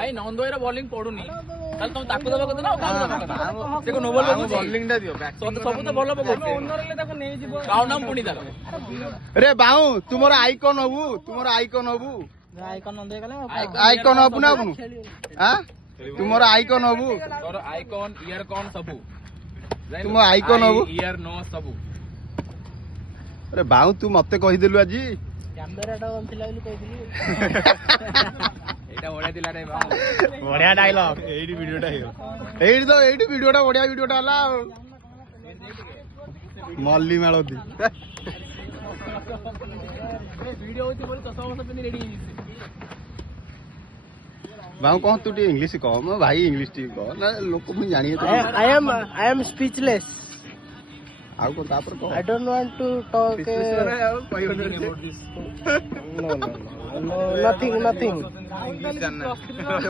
ଭାଇ ନନ୍ଦ ଭାଇର ବୋଲିଂ ପଡୁନି ତାହେଲେ ତମେ ତାକୁ ଦବା କଥା ନା ସେ নো ବଲ ବୋଲିଂ ଟା ଦିଅ ସବୁ ତ ଭଲ ପକଉଛ ଓନର ହେଲେ ତାକୁ ନେଇ ଯିବ କାଉ ନାମ ପୁଣି ତାର ରେ ବାଉ ତୁମର ଆଇକନ ହବୁ ଆଇକନ ହବୁ ନା କଣ ହାଁ ତୁମର ଆଇକନ ହବୁ ତୋର ଆଇକନ ଇୟର କନ ସବୁ ତୁମ ଆଇକନ ହବୁ ଇୟର नो ସବୁ अरे बाऊ तू मते कहिदेलु आजी କ୍ୟାମେରାଟା ଅନ୍ ଥିଲା ବୋଲି କହିଥିଲି ଏଇଟା ବଢିଆ ଥିଲା ରେ ବାବୁ बढ़िया डायलॉग एडी वीडियोटा हेयो एडी वीडियोटा बढ़िया वीडियोटा हला मल्ली माळती ଭିଡିଓ ହଉଛି ବୋଲି ଚଷମା ବସା ପିନ୍ଧି ରେଡି ହେଇଯାଇଛି बाऊ कह तू टी इंग्लिश कह मो भाई इंग्लिश टी कह ना लोक मु जानि I am speechless. आउ को तापर कह I don't want to talk. about this No, nothing.